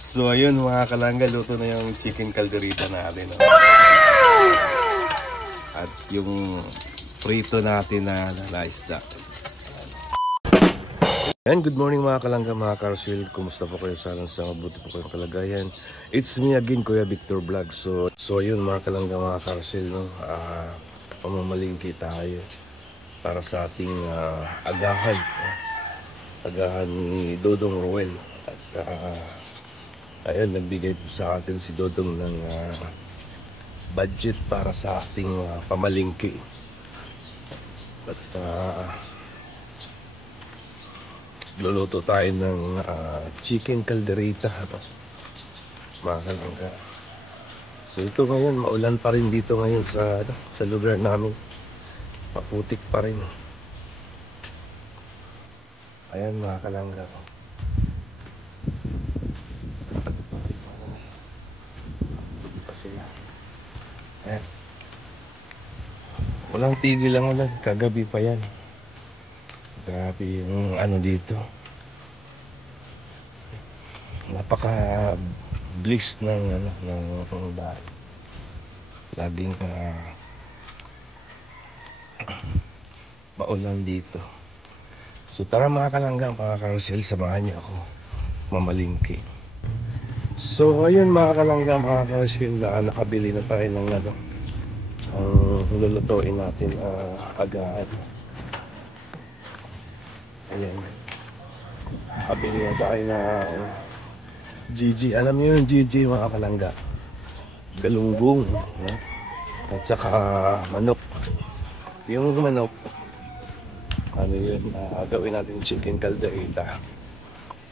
So ayun mga kalangga, luto na yung chicken calderita natin. At yung prito natin na isda. And good morning mga kalangga, mga Carousel. Kumusta po kayo? Sana sa mabuti po kayong kalagayan. It's me again, Kuya Victor Vlog. So ayun mga kalangga, mga Carousel, no? Pamamalingki tayo para sa ating agahan. Agahan ni Dodong Roel. At ayun, nagbigay po sa atin si Dodong ng budget para sa ating pamalingki. At luluto tayo ng chicken calderita, mga kalangga. So ito ngayon, maulan pa rin dito ngayon sa lugar namin. Maputik pa rin. Ayan mga kalangga. Maputik pa sila. Ayan. Walang tigil lang ulan. Kagabi pa yan. Grabe yung dito. Napaka bliss ng bahay. Laging maulan dito. So tara mga kalanggang, mga Carousel, samahan niyo ako mamalingki. So ayun mga kalanggang, mga Carousel, nakabili na tayo ng ang lulutuin natin agahan. Ayan. Nakabili na tayo na GG. Alam niyo yung GG mga kalangga? Galunggong, at saka manok. Yung manok, yun, gawin natin chicken calderita.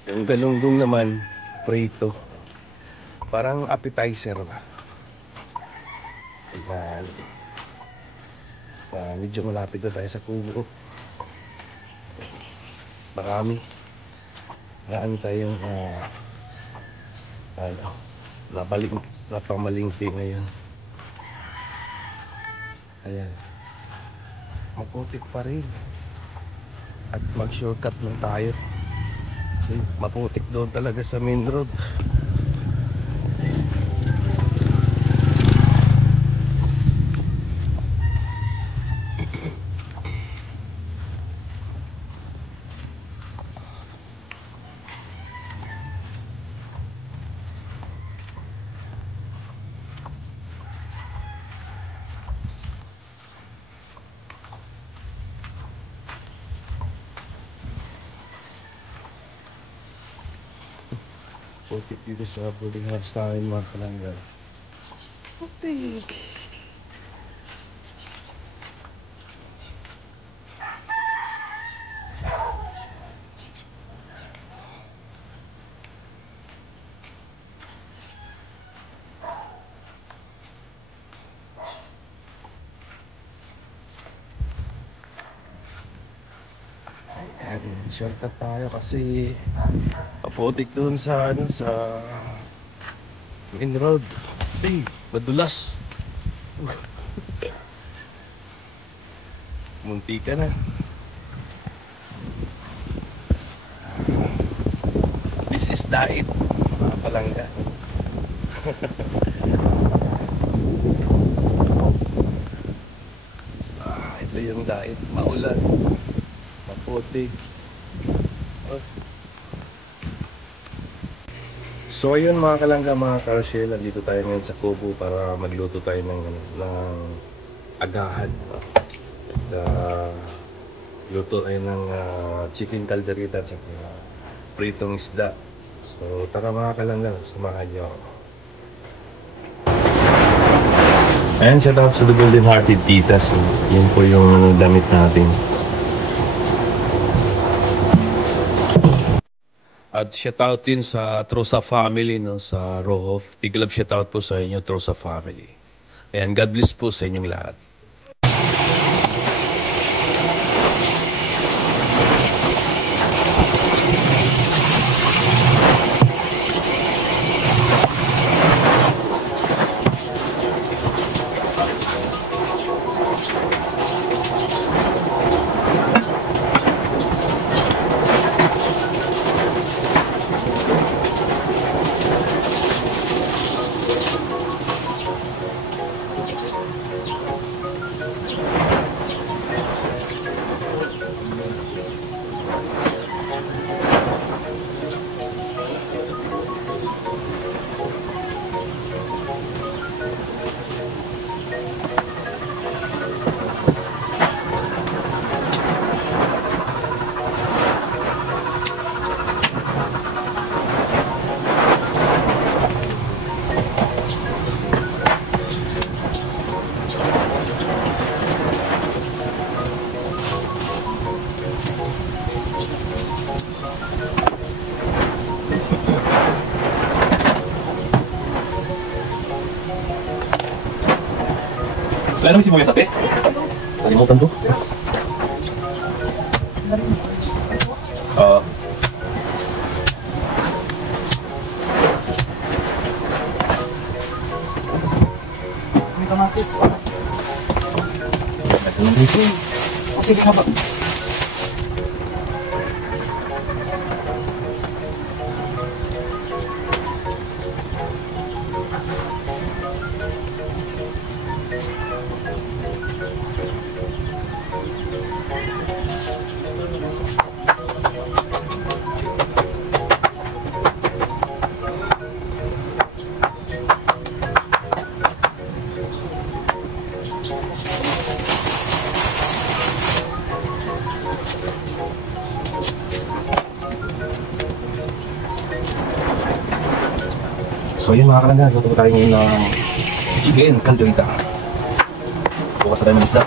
Yung galunggong naman, prito. Parang appetizer ba? Ayan. Medyo malapit na tayo sa kubo. Marami tayong napamalingki ngayon. Ayan, maputik pa rin. At mag shortcut lang tayo kasi maputik doon talaga sa main road. Putik dito sa boarding house namin mga kalangga. Putik. Shortcut tayo kasi paputik doon sa main road. Hey, madulas. Munti ka na. This is diet, mga palangga. Ito yung diet. Maulan, maputik. So ayun mga kalangga, mga Carousel, dito tayo ngayon sa kubo para magluto tayo ng agahan. Luto tayo ng chicken calderita at pritong isda. So tara mga kalangga, samahan nyo ako. And shout out to the Golden Hearted Titas. Yan po yung damit natin. At shoutout din sa Trosa family, sa Rohof. Big love shoutout po sa inyo, Trosa family. And God bless po sa inyong lahat. Wala naman sibuyas ate? Kalimutan ko. May kamatis. Sige nga ba? So yun mga kalangga, luto tayo ngayon ng chicken calderita. Bukas na tayo ng isda.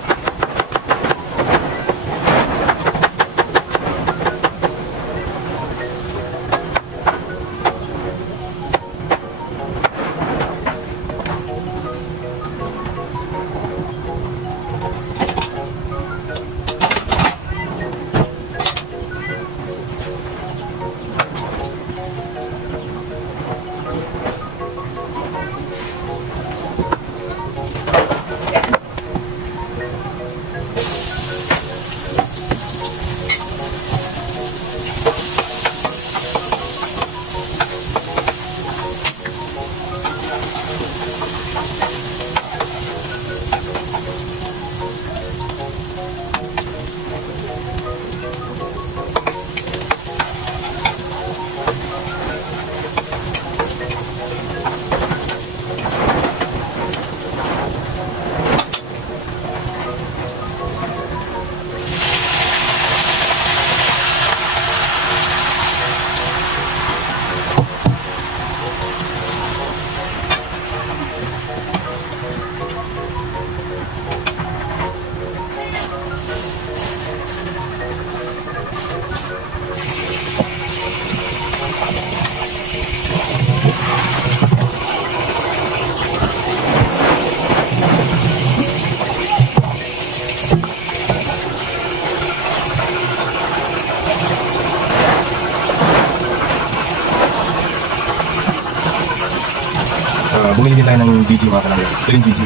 Bumili din tayo ng BG mga kalangga. Ito yung BG.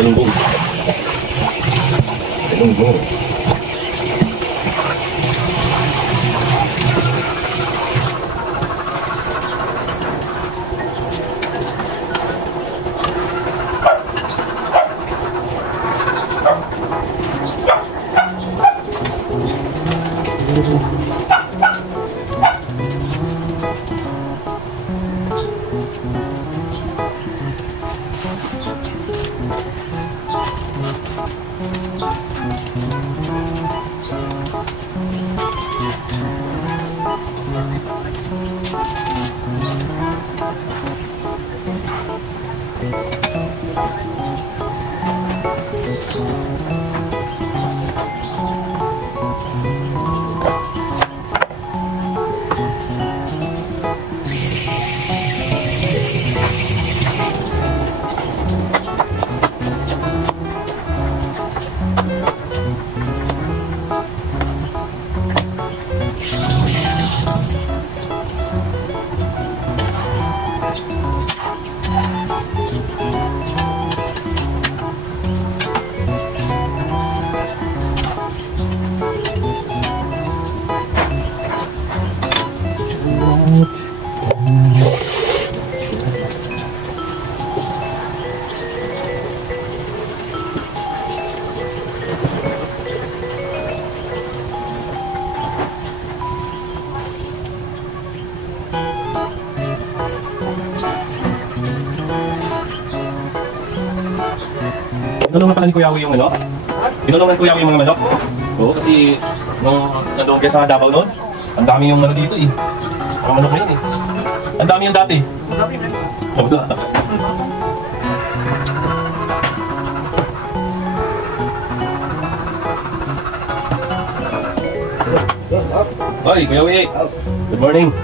Galunggong. Galunggong. Tinulungan pala ni Kuya Uy yung ano? Tinulungan Kuya Uy yung mga manok? Oo, kasi nung nandoon kaya sa Davao noon, ang dami yung ano dito eh. Ang manok na yun eh. Ang dami yung dati. Ang dami na. Oo, Hoy, Kuya Uy. Good morning.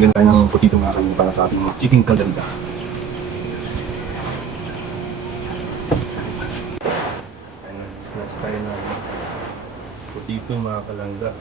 Lagyan tayo ng putito mga kalingap para sa ating chicken calderita. Ayan, slice tayo ng putito mga kalangga.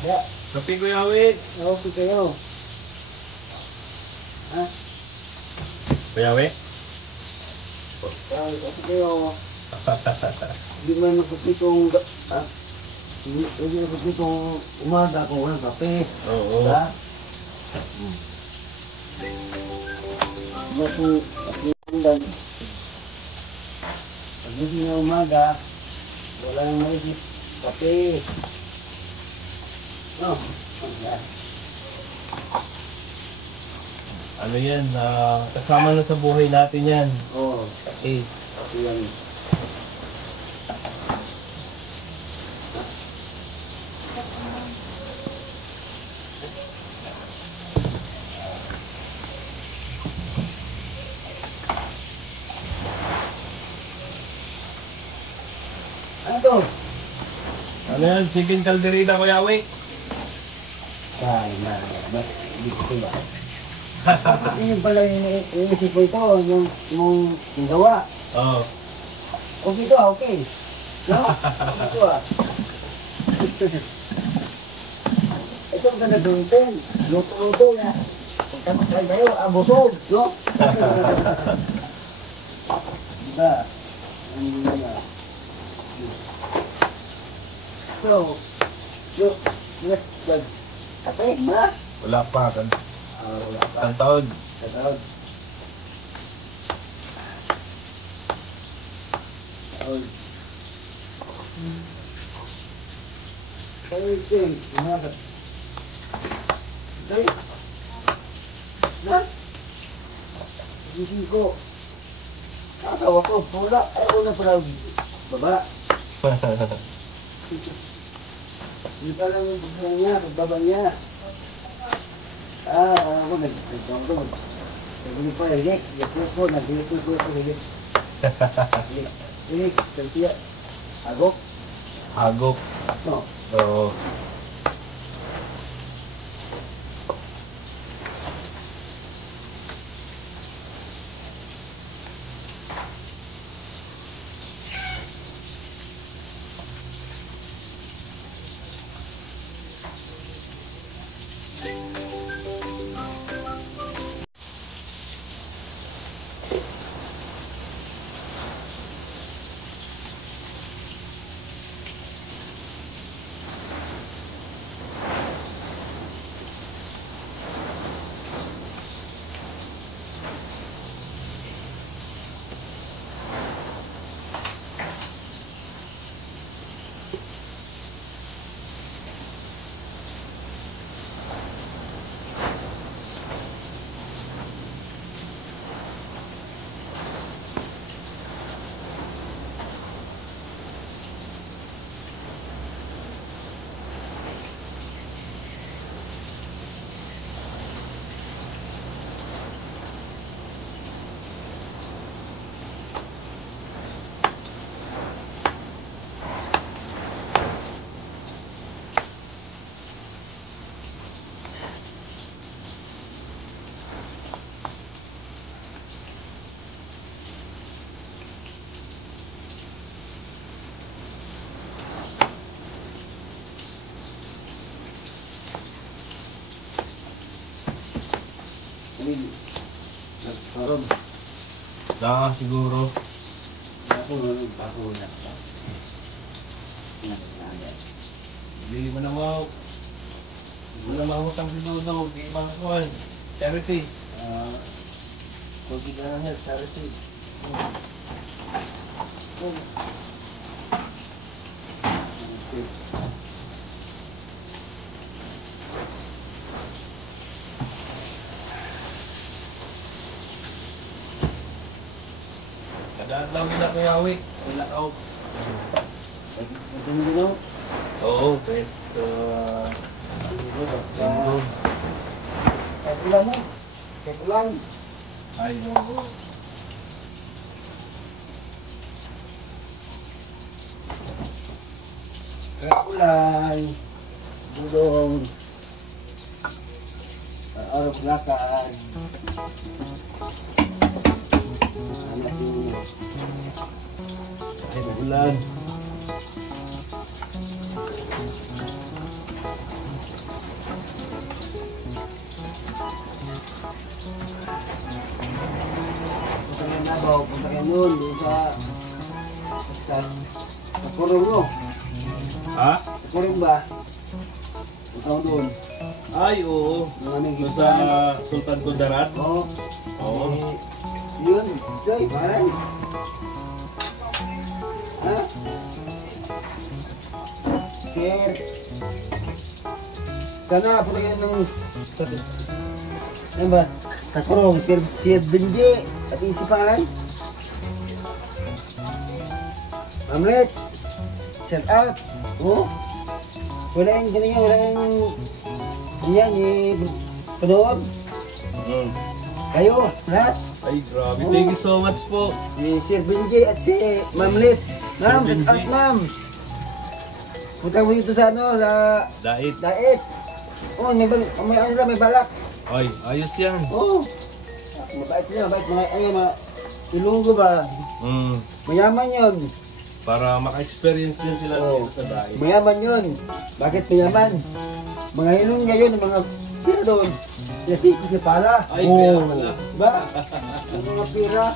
Ya, Kape Kuya Wit! okay kayo. Ha? Kuya Wit? Okay kayo. Hindi man magkape kung... Hindi magkape kung umaga kung walang kape. Oo. Diba? Diba kung kapilandan, pag hindi na umaga, wala nang maisip kape. No? Yan. Ano yan, kasama na sa buhay natin yan. Oo. Okay. Kape yan. Ano to? Ano yan, chicken calderita Kuya Wit? Ay, hindi ko ba? Yun pala yung inisip ko ito, yung gawa. Oo. Okay to, okay. No? Okay to ah. Ito ang ganda doon din. Luto-luto na. Pagkamakay kayo, abusog, no? Diba? So, yung kape, ma? Wala pa, Wala pa. ang taon. Tagal. Tagal. Ay, Tim, umagat. Ay, na? Gising ko. Nakawa ko, pula. Ay, una pala, baba. Hindi pa lang yung pagbaba niya, pagbaba niya. Ako nagtawag. Naguli pa, Rick. Naguli ko, naguli ko, Rick. Rick, Santia. Agok? Hagok. No. Oo. din. Nagkaroon. Siguro. Ako na. Hindi mo na mau. Hindi mo na mahutang binuno. Hindi mga charity. Kung kita na niya, charity. Kadaan lang nila Kuya Wick. Wala ako. Ito mo ginaw? Oo, kahit linggo. Kahit ulan mo. Kahit ulan. Ay, no. Kahit ulan. Bulong. Araw lakad. Anak yun. Kahit ulan. Punta ka na ba? Punta ka nun. Doon sa kurong mo. Ha? Sa kurong ba? Punta ko doon. Ay, oo. Yung anong Doon sa Sultan Kudarat? Oo. Oo. Yun. Joy, parang. Ha? Sir. Sana, punta ka ng... Ano ba? Sa kurong. Sir Benji. At isipan. Mamret. Shout out. Oh. Wala yung ganyan, wala yung... Yan, panood. Kayo, lahat. Ay, grabe. Thank you so much po. Si Sir Benji at si Ma'am Lit. Ma'am, Sir shout out Benji. ma'am. Punta mo dito sa ano, Dait. Dait. Oh, may ano lang, may balak. Ay, ayos yan. Oh. Mabait niya, mabait. Mga Ilunggo ba? Mayaman yun. Para maka-experience din sila Oo. dito sa Dait. Mayaman yun. Bakit mayaman? Mga Ilongga yun, mga pira doon. Natikis na pala. Ay, kaya pala. Diba? Ang mga pira.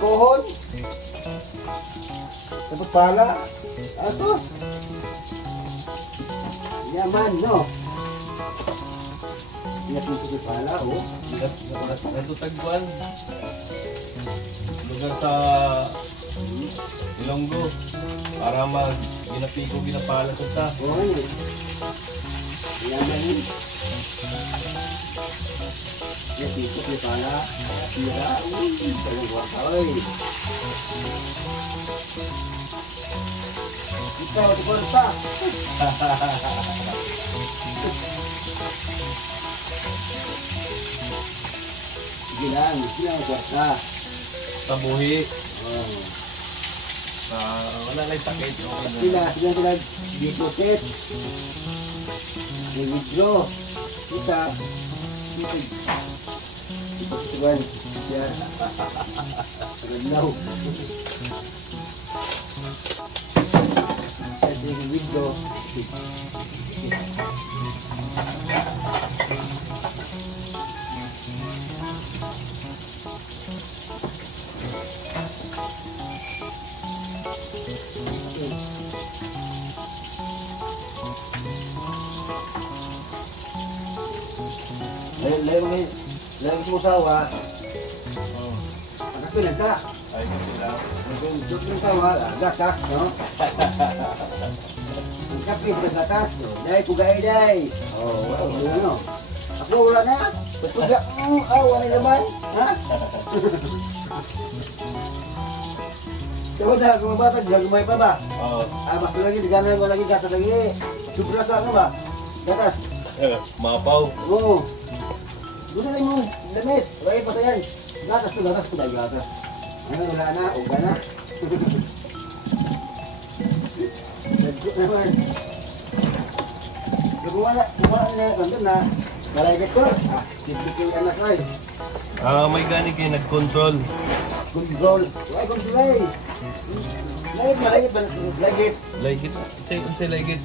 Kohon. Dapat pala. Ano? Yaman, no? Natikis na pala, oh. Ito tagpuan. Lugar sa Ilonggo. Para ginapiko, ginapala sa Oo. Yaman yun. Natikis na pala. Pira. Talagang wata, oy. Ikaw, ito pa. Sige lang, kwarta. tabuhi. Oh. Wala lang sakit. Okay Sila, na. sila deposit. May withdraw. Kita. Deposit one. Yan. Tagalaw. Kasi yung withdraw. Lagi mo sawa, nakapilan ka. Ay, sila. Duk mo sawa, gatas, no? Kapit ka gatas, no? Dahil pugay, dahil. Oo, ano? Ako wala na. Puga, wala naman. Ha? Sabi na, kung mabatag, gagumay pa ba? Oo. Basta lagi, diganan mo lagi, gatas lagi. Sobra sa ano ba? Gatas. Mapaw. Oo. Gusto na yung damit. Wala pa yan. Gatas to, gatas to tayo gatas. Ano, wala na, uga na. Nagko naman. Wala na, nandun na. Malagay ko. Dito yung anak ko eh. May gani kayo nag-control. Control. Wala control eh. Malagay ba? Lagit. Like it. Say like it.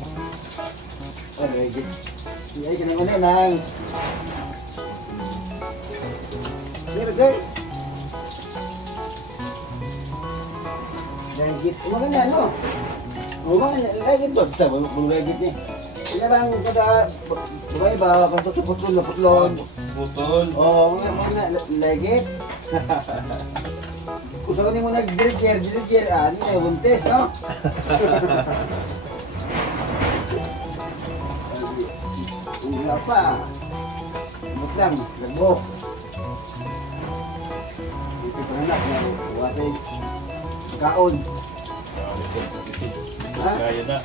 Oh, lagit. Ay, ka naman yan, nang. lagay. Legit. Maganda, no? Maganda, legit doon. Sa legit niya. Kaya lang kada buhay ba, putol na putlon. Putol. Oo, mga legit. Kung saan mo nag-diligyer, ano yung buntes, no? Wala pa. Umot lang, lagbok. Ito pa anak na, huwatay kaon. Ha? Kaya na.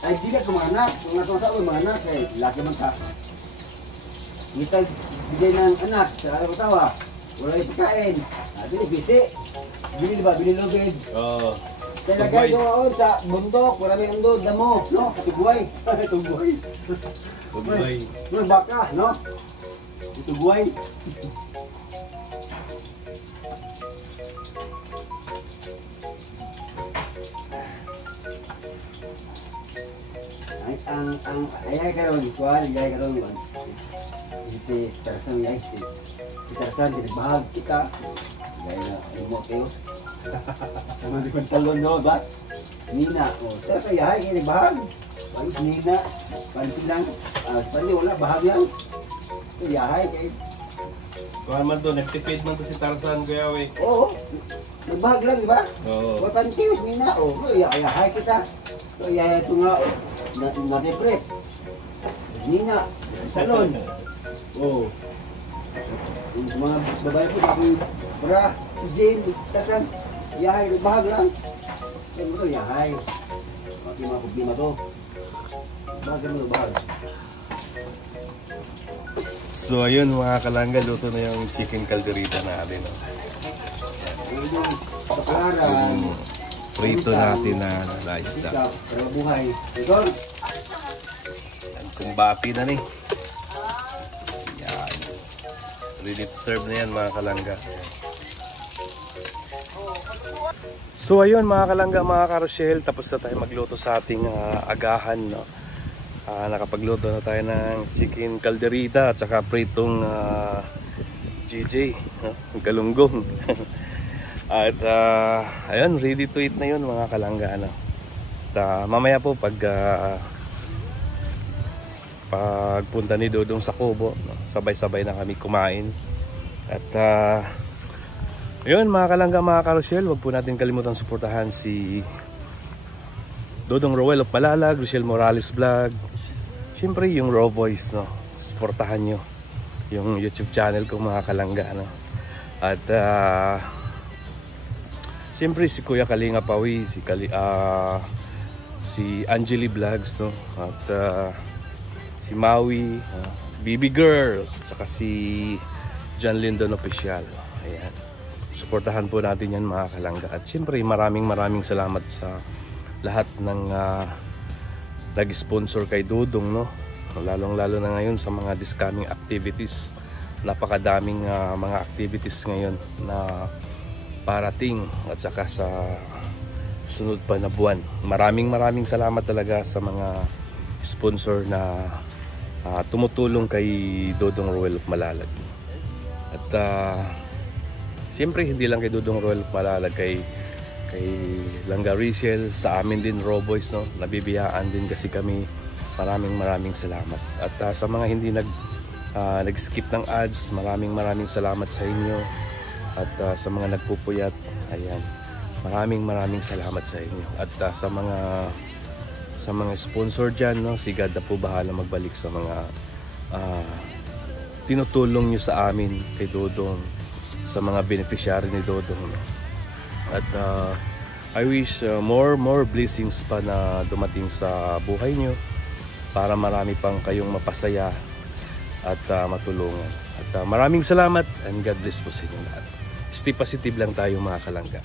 Ay, di na kumanak. Mga tuwa mga anak, eh, laki man ka. Kita bigay ng anak sa araw tawa. Wala yung pagkain. Dili, bisi. Bili ba? Bili lubid. Oo. Talagay doon sa bundok. Wala may undo, damo. No? Tugway. Tugway. Tugway. Mga baka, no? Tugway. Ayay ka ron, kuwan, ayay ka ron. Si Tarzan, ayay. Si Tarzan, pinagbahag kita. Ayay na, ay mo kayo. Sama di pantalon, no, ba? Nina, o. Tarzan, ayay, pinagbahag. Ayos, Nina. Pansin lang. Pansin, wala, bahag yan. Ayay, kayo. Kuhan man to, nagtipid man to si Tarzan, Kuya we. Oo. Nagbahag lang, di ba? Oo. Wala pansin, Nina, o. Ayay kita. Ayay ito nga, o. Natipret. Nina, talon. Oh. Yung mga babae po, si Bra, si Jane, Tarzan, yahay, bahag lang. Kaya mo ito, yahay. Mati mga problema to. Bahag mo ito, bahag. So ayun mga kalangga, luto na yung chicken calderita natin. Yung bakaran, Prito natin na isda. pero buhay. Ito, Kung bapi na ni. Yan. Ready to serve na yan mga kalangga. So ayun mga kalangga, mga karosyel, tapos na tayo magluto sa ating agahan, no? Nakapagluto na tayo ng chicken calderita at saka pritong GJ, no? Galunggong. At ayun, ready to eat na yun mga kalangga, no? At mamaya po pagpunta ni Dodong sa Kubo, no? Sabay-sabay na kami kumain. At yun mga kalangga, mga karosyel, wag po natin kalimutan suportahan si Dodong Roel of Malalag, Rochelle Morales Vlog. Siyempre yung Raw Voice, no? Suportahan nyo yung YouTube channel ko mga kalangga, no? At siyempre si Kuya Kalinga Pawi, si Angeli Vlogs, no? At si Maui, si Bibi Girl, at saka si John Lindon Official. Ayan. Suportahan po natin yan mga kalangga. At siyempre maraming salamat sa lahat ng nag-sponsor kay Dodong, no? Lalong-lalo na ngayon sa mga this coming activities. Napakadaming mga activities ngayon na parating at saka sa sunod pa na buwan. Maraming salamat talaga sa mga sponsor na tumutulong kay Dodong Roel of Malalag. At siyempre hindi lang kay Dodong Roel of Malalag, kay Langga Rachel, sa amin din Raw Boys, no? Nabibiyaan din kasi kami. Maraming salamat. At sa mga hindi nag-skip ng ads, maraming salamat sa inyo. At sa mga nagpupuyat, ayan, maraming salamat sa inyo. At sa mga sponsor dyan, no? Si God na po bahala magbalik sa mga tinutulong nyo sa amin kay Dodong, sa mga beneficiary ni Dodong, no? At I wish more blessings pa na dumating sa buhay nyo para marami pang kayong mapasaya at matulungan. At maraming salamat and God bless po sa inyo lahat. Stay positive lang tayo mga kalangga.